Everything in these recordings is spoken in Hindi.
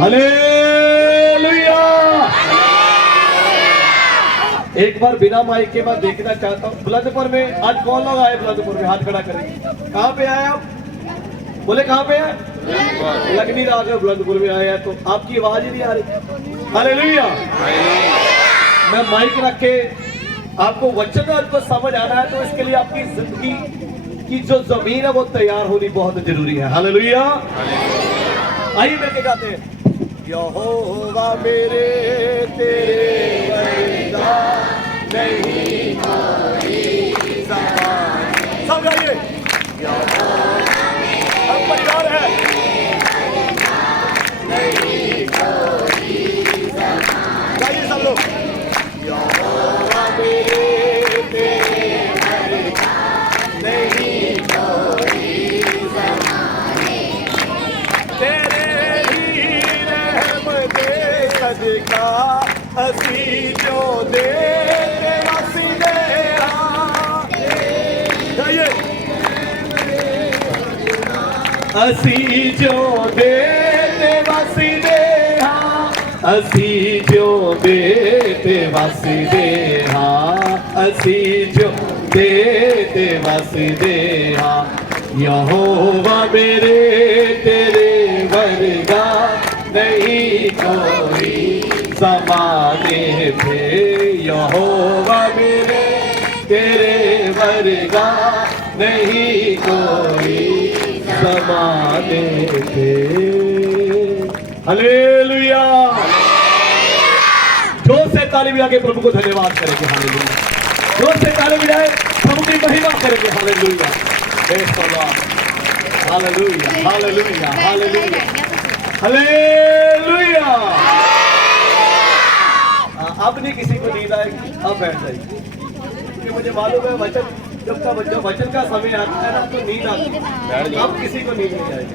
हालेलुया। एक बार बिना माइक के मैं देखना चाहता हूँ बुलंदपुर में आज कौन लोग आए? बुलंदपुर में हाथ खड़ा करें। कहाँ पे आए आप? बोले कहाँ पे है? लग नहीं रहा अगर बुलंदपुर में आए हैं तो आपकी आवाज ही नहीं आ रही। हालेलुया। मैं माइक रख के आपको वचन को समझ आना है तो इसके लिए आपकी जिंदगी की जो जमीन है वो तैयार होनी बहुत जरूरी है। हालेलुया। आइए मिलके गाते हैं। यहोवा मेरे तेरे वरगा नहीं कोई समान। सब गाइए। हम परिवार है नहीं कोई समान। गाइए सब लोग। यहोवा मेरे तेरे वरगा नहीं कोई समान। तेरे ही रहमते सदका असी जो दे वसी दे। गाइए। असी जो दे वसी दे। असी जो दे वसी दे। असी जो दे वसी दे। यहोवा मेरे तेरे वरगा नहीं कोई समाने थे। यहोवा मेरे तेरे वरगा नहीं कोई समाने थे। हालेलुया। जोर से ताली बजा के प्रभु को धन्यवाद करेंगे। हालेलुया। जोर से ताली बजाए प्रभु की महिमा करेंगे। Hallelujah. Hallelujah. Hallelujah. Hallelujah. Hallelujah. अब नहीं किसी को नींद आएगी, अब बैठ जाएगी क्योंकि मुझे मालूम है वचन जब वचन का समय आता है ना तो नींद आती है। अब किसी को नींद नहीं आएगी।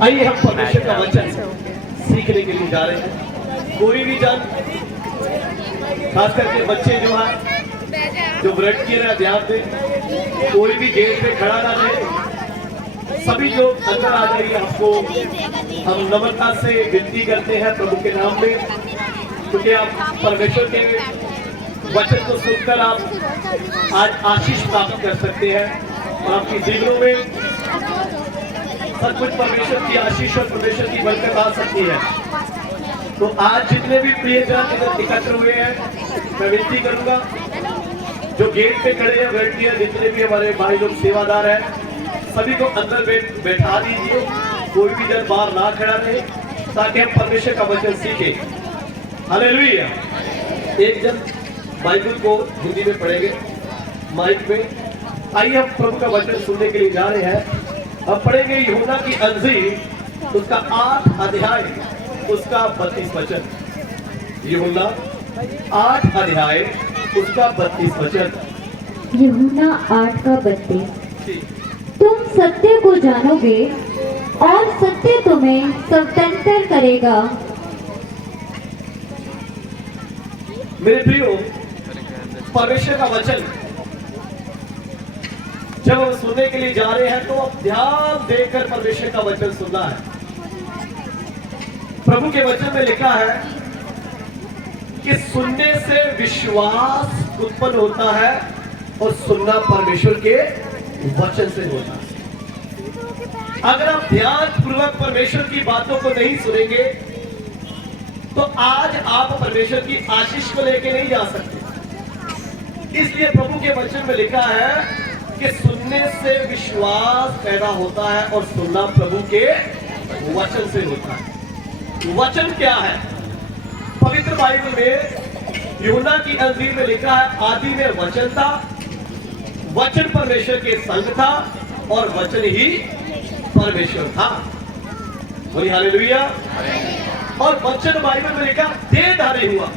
आइए हम परमेश्वर का वचन सीखने के लिए जा रहे हैं। कोई भी जन खास करके बच्चे जो हैं जो व्रत किए रहे ध्यान दें। कोई भी गेट पे खड़ा ना रहे। सभी लोग अंदर आ जाइए। आपको हम नम्रता से विनती करते हैं प्रभु के नाम में क्योंकि आप परमेश्वर के वचन को सुनकर आप आज आशीष प्राप्त कर सकते हैं और आपकी जीवनों में सब कुछ परमेश्वर की आशीष और परमेश्वर की बरकत आ सकती है। तो आज जितने भी प्रियजन इधर एकत्र हुए हैं मैं विनती करूंगा जो गेट पे खड़े हैं वॉलंटियर जितने भी हमारे भाई लोग सेवादार हैं सभी को अंदर बैठा दीजिए। कोई भी जन बाहर ना खड़ा रहे ताकि हम परमेश्वर का वचन सीखें। हालेलुया। एक जन बाइबल को हिंदी में पढ़ेंगे माइक में। आइए हम प्रभु का वचन सुनने के लिए जा रहे हैं। हम पढ़ेंगे यूहन्ना की अंजील उसका 8 अध्याय उसका 32 वचन। यूहन्ना 8 अध्याय उसका 32 वचन। यूहन्ना 8 का 32। तुम सत्य को जानोगे और सत्य तुम्हें स्वतंत्र करेगा। मेरे प्रियो परमेश्वर का वचन जब हम सुनने के लिए जा रहे हैं तो अब ध्यान देकर परमेश्वर का वचन सुनना है। प्रभु के वचन में लिखा है कि सुनने से विश्वास उत्पन्न होता है और सुनना परमेश्वर के वचन से होता है। अगर आप ध्यान पूर्वक परमेश्वर की बातों को नहीं सुनेंगे तो आज आप परमेश्वर की आशीष को लेके नहीं जा सकते। इसलिए प्रभु के वचन में लिखा है कि सुनने से विश्वास पैदा होता है और सुनना प्रभु के वचन से होता है। वचन क्या है? पवित्र बाइबल में यूहन्ना की अंजील में लिखा है आदि में वचन था, वचन परमेश्वर के संग था और वचन ही परमेश्वर था। बोलिए हालेलुया। और वचन बाइबल में लिखा देहधारी हुआ,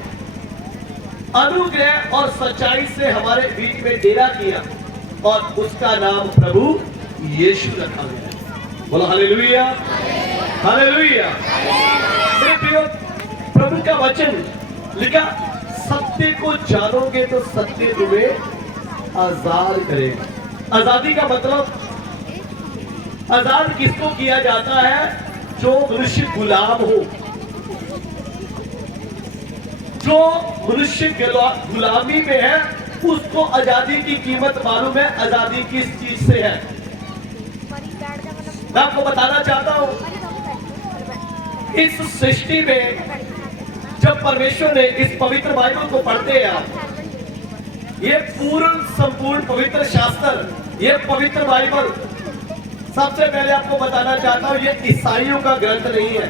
अनुग्रह और सच्चाई से हमारे बीच में डेरा किया और उसका नाम प्रभु यीशु रखा गया। बोलो हालेलुया। हालेलुया। मेरे प्रियो प्रभु का वचन लिखा सत्य को जानोगे तो सत्य तुम्हें आजाद करेगा। आजादी का मतलब आजाद किसको किया जाता है? जो मनुष्य गुलाम हो। जो मनुष्य गुलामी में है उसको आजादी की कीमत मालूम है। आजादी किस चीज से है? मैं आपको बताना चाहता हूं, इस सृष्टि में जब परमेश्वर ने इस पवित्र बाइबल को पढ़ते हैं आप, ये पूर्ण संपूर्ण पवित्र शास्त्र, ये पवित्र बाइबल, सबसे पहले आपको बताना चाहता हूं, ये ईसाइयों का ग्रंथ नहीं है।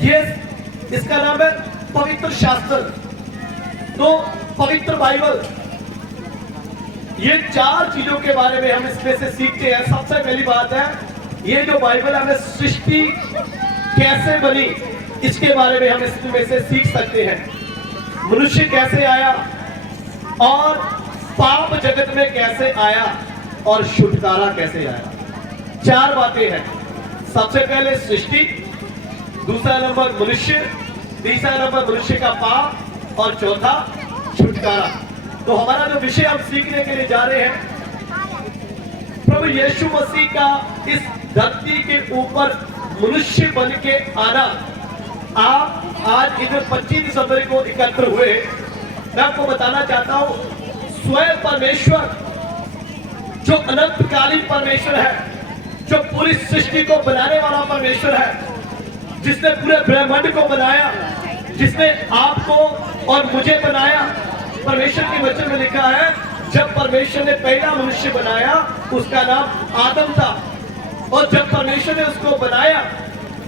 ये इसका नाम है पवित्र शास्त्र। तो पवित्र बाइबल, ये 4 चीजों के बारे में हम इसमें से सीखते हैं। सबसे पहली बात है, ये जो बाइबल हमें सृष्टि कैसे बनी इसके बारे में हम इसमें से सीख सकते हैं। मनुष्य कैसे आया और पाप जगत में कैसे आया और छुटकारा कैसे आया। 4 बातें हैं। सबसे पहले सृष्टि, दूसरा नंबर मनुष्य, तीसरा नंबर मनुष्य का पाप और चौथा छुटकारा। तो हमारा जो विषय हम सीखने के लिए जा रहे हैं, प्रभु यीशु मसीह का इस धरती के ऊपर मनुष्य बन के आना। आप आज इधर 25 दिसंबर को एकत्र हुए, मैं आपको बताना चाहता हूं, स्वयं परमेश्वर जो अनंतकालीन परमेश्वर है, जो पूरी सृष्टि को बनाने वाला परमेश्वर है, जिसने पूरे ब्रह्मांड को बनाया, जिसने आपको और मुझे बनाया। परमेश्वर के वचन में लिखा है, जब परमेश्वर ने पहला मनुष्य बनाया उसका नाम आदम था, और जब परमेश्वर ने उसको बनाया,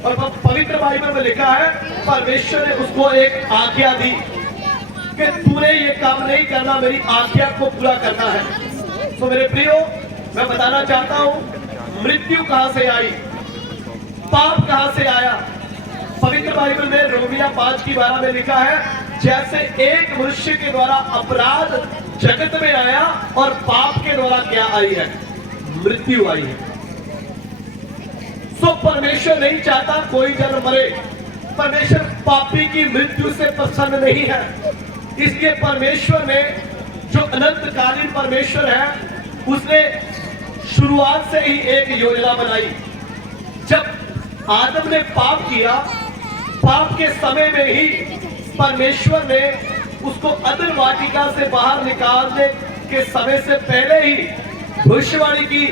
और पवित्र बाइबल में लिखा है, परमेश्वर ने उसको एक आज्ञा दी कि तूने ये काम नहीं करना, मेरी आज्ञा को पूरा करना है। तो मेरे प्रियो, मैं बताना चाहता हूं, मृत्यु कहां से आई, पाप कहां से आया। पवित्र बाइबल में रोमिया 5:12 में लिखा है, जैसे एक मनुष्य के द्वारा अपराध जगत में आया और पाप के द्वारा क्या आई है? मृत्यु आई है। सो परमेश्वर नहीं चाहता कोई जन मरे। परमेश्वर पापी की मृत्यु से प्रसन्न नहीं है। इसलिए परमेश्वर ने, जो अनंतकालीन परमेश्वर है, उसने शुरुआत से ही एक योजना बनाई। जब आदम ने पाप किया, पाप के समय में ही परमेश्वर ने उसको अदन वाटिका से बाहर निकालने के समय से पहले ही भविष्यवाणी की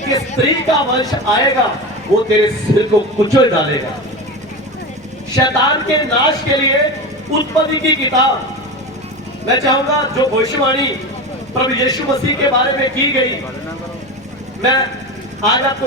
कि स्त्री का वंश आएगा, वो तेरे सिर को कुचल डालेगा। शैतान के नाश के लिए उत्पत्ति की किताब, मैं चाहूंगा जो भविष्यवाणी प्रभु यीशु मसीह के बारे में की गई, मैं आज आपको